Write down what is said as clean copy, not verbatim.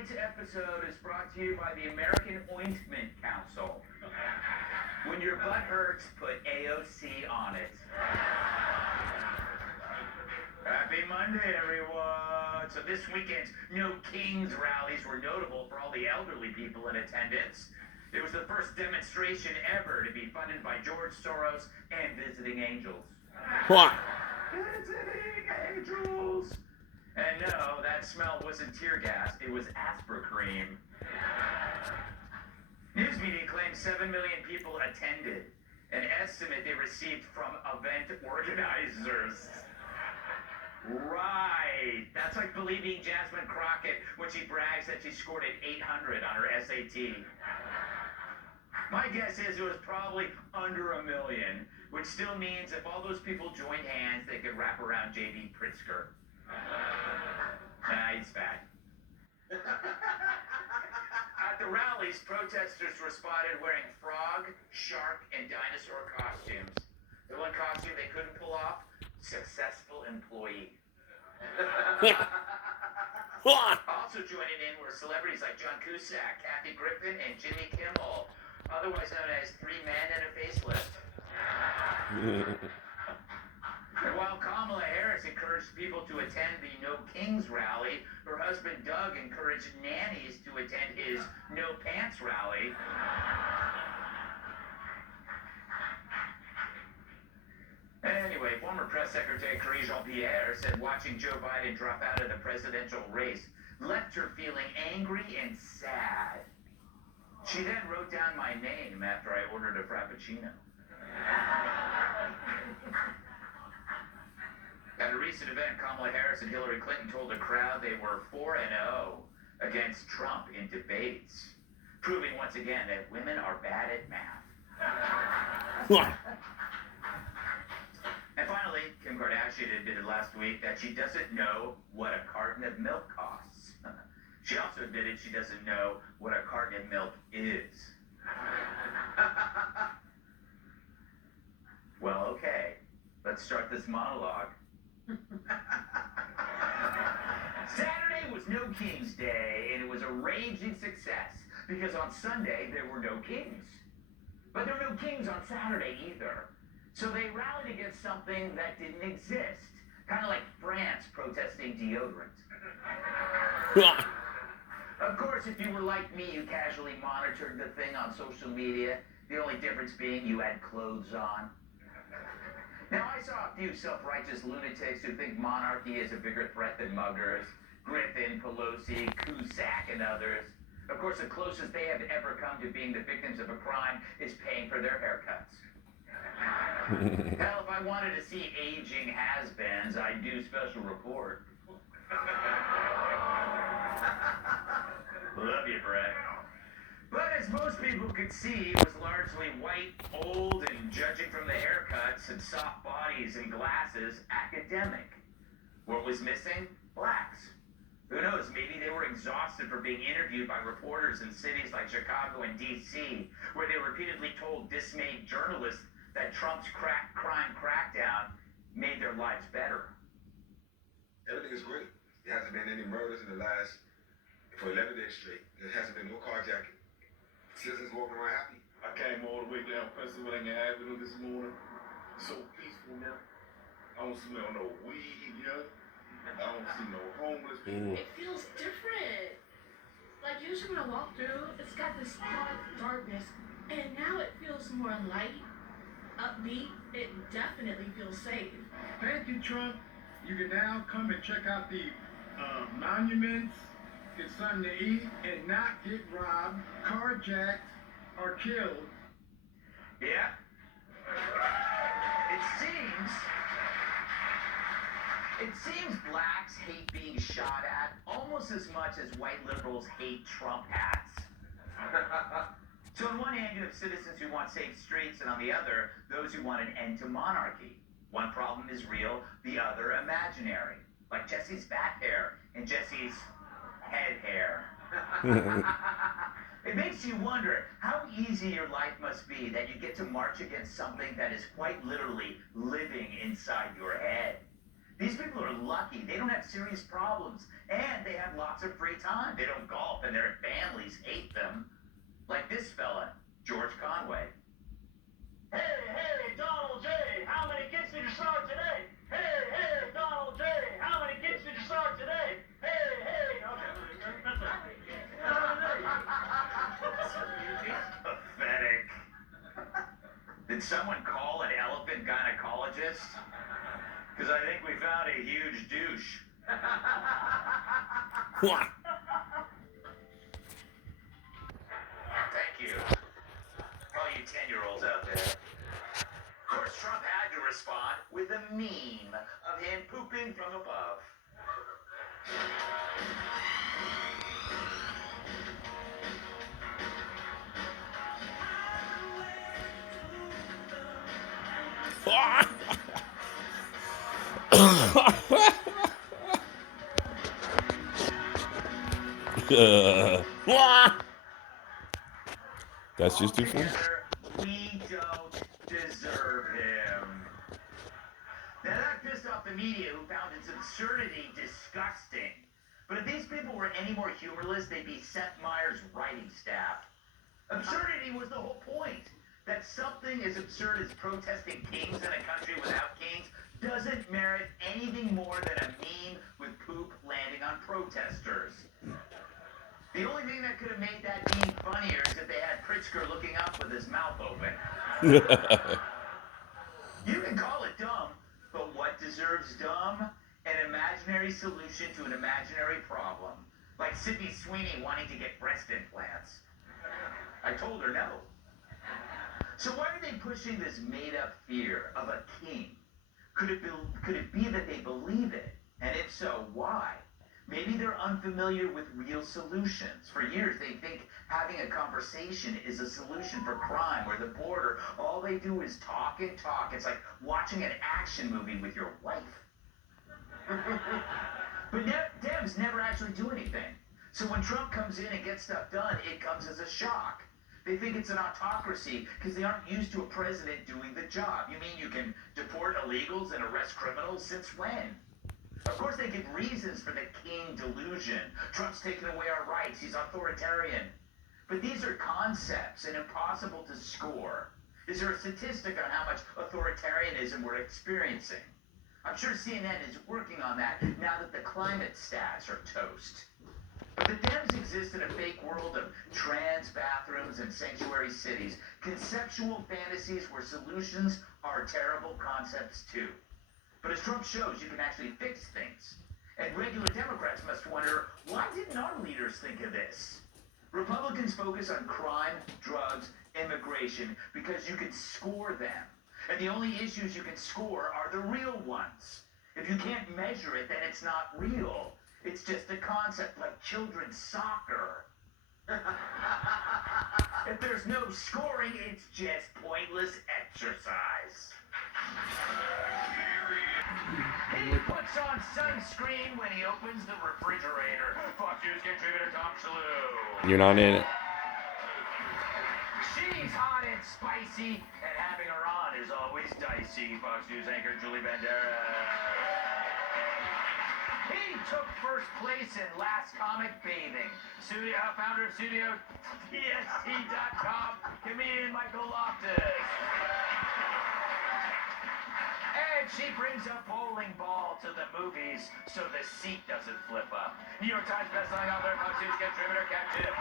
Tonight's episode is brought to you by the American Ointment Council. When your butt hurts, put AOC on it. Happy Monday, everyone. So this weekend's No Kings rallies were notable for all the elderly people in attendance. It was the first demonstration ever to be funded by George Soros and Visiting Angels. What? Visiting Angels! And no, that smell wasn't tear gas, it was Aspercream. News media claims 7 million people attended, an estimate they received from event organizers. Right. That's like believing Jasmine Crockett when she brags that she scored an 800 on her SAT. My guess is it was probably under 1 million, which still means if all those people joined hands, they could wrap around J.D. Pritzker. Nah, he's fat. At the rallies, protesters responded wearing frog, shark, and dinosaur costumes. The one costume they couldn't pull off, successful employee. Also joining in were celebrities like John Cusack, Kathy Griffin, and Jimmy Kimmel, otherwise known as 3 Men and a Facelift. And while Kamala Harris encouraged people to attend the No Kings rally, her husband Doug encouraged nannies to attend his No Pants rally. Anyway, former press secretary Karine Jean-Pierre said watching Joe Biden drop out of the presidential race left her feeling angry and sad. She then wrote down my name after I ordered a Frappuccino. At a recent event, Kamala Harris and Hillary Clinton told the crowd they were 4-0 against Trump in debates, proving once again that women are bad at math. And finally, Kim Kardashian admitted last week that she doesn't know what a carton of milk costs. She also admitted she doesn't know what a carton of milk is. Well, okay, let's start this monologue. Saturday was No Kings Day, and it was a raging success because on Sunday there were no kings. But there were no kings on Saturday either. So they rallied against something that didn't exist, kind of like France protesting deodorant. Of course, if you were like me, you casually monitored the thing on social media, the only difference being you had clothes on. Now, I saw a few self-righteous lunatics who think monarchy is a bigger threat than muggers. Griffin, Pelosi, Cusack, and others. Of course, the closest they have ever come to being the victims of a crime is paying for their haircuts. Hell, if I wanted to see aging has-beens, I'd do special report. Love you, Brett. But as most people could see, it was largely white, old, and judging from the haircuts and soft bodies and glasses, academic. What was missing? Blacks. Who knows, maybe they were exhausted for being interviewed by reporters in cities like Chicago and D.C., where they repeatedly told dismayed journalists that Trump's crime crackdown made their lives better. Everything is great. There hasn't been any murders in the last, for 11 days straight. There hasn't been no carjacking. Citizens walking around happy. I came all the way down Pennsylvania Avenue this morning. So peaceful now. I don't smell no weed here. I don't see no homeless people. It feels different. Like usually when I walk through, it's got this darkness, and now it feels more light, upbeat. It definitely feels safe. Thank you, Trump. You can now come and check out the monuments, get something to eat, and not get robbed, carjacked, or killed. Yeah. It seems blacks hate being shot at almost as much as white liberals hate Trump hats. So on one hand, you have citizens who want safe streets, and on the other, those who want an end to monarchy. One problem is real, the other imaginary. Like Jesse's fat hair and Jesse's head hair. It makes you wonder how easy your life must be that you get to march against something that is quite literally living inside your head. These people are lucky. They don't have serious problems. And they have lots of free time. They don't golf and their families hate them. Like this fella, George Conway. Hey, Donald J., how many kids did you start today? Hey, Donald J., how many kids did you start today? Hey, Pathetic. Did someone call an elephant gynecologist? Because I think we found a huge douche. What? Thank you. All you 10-year-olds out there. Of course, Trump had to respond with a meme of him pooping from above. That's just too funny. Altogether, we don't deserve him. Now that pissed off the media, who found its absurdity disgusting. But if these people were any more humorless, they'd be Seth Meyers' writing staff. Absurdity was the whole point. That something as absurd as protesting kings in a country without kings doesn't merit anything more than a meme with poop landing on protesters. The only thing that could have made that meme funnier is if they had Pritzker looking up with his mouth open. You can call it dumb, but what deserves dumb? An imaginary solution to an imaginary problem. Like Sydney Sweeney wanting to get breast implants. I told her no. So why are they pushing this made-up fear of a king? Could it be that they believe it? And if so, why? Maybe they're unfamiliar with real solutions. For years, they think having a conversation is a solution for crime or the border. All they do is talk and talk. It's like watching an action movie with your wife. But Dems never actually do anything. So when Trump comes in and gets stuff done, it comes as a shock. They think it's an autocracy because they aren't used to a president doing the job. You mean you can deport illegals and arrest criminals? Since when? Of course they give reasons for the king delusion. Trump's taken away our rights. He's authoritarian. But these are concepts and impossible to score. Is there a statistic on how much authoritarianism we're experiencing? I'm sure CNN is working on that now that the climate stats are toast. But the Dems exist in a fake world of trans bathrooms and sanctuary cities, conceptual fantasies where solutions are terrible concepts too. But as Trump shows, you can actually fix things. And regular Democrats must wonder, why didn't our leaders think of this? Republicans focus on crime, drugs, immigration, because you can score them. And the only issues you can score are the real ones. If you can't measure it, then it's not real. It's just a concept like children's soccer. If there's no scoring, it's just pointless exercise. He puts on sunscreen when he opens the refrigerator. Fox News contributor Tom Shalhoub. You're not in it. She's hot and spicy, and having her on is always dicey. Fox News anchor Julie Banderas. He took first place in Last Comic Bathing. Founder of Studio TST.com, comedian Michael Loftus. And she brings a bowling ball to the movies so the seat doesn't flip up. New York Times bestselling author, Fox News contributor, Kat Tipp.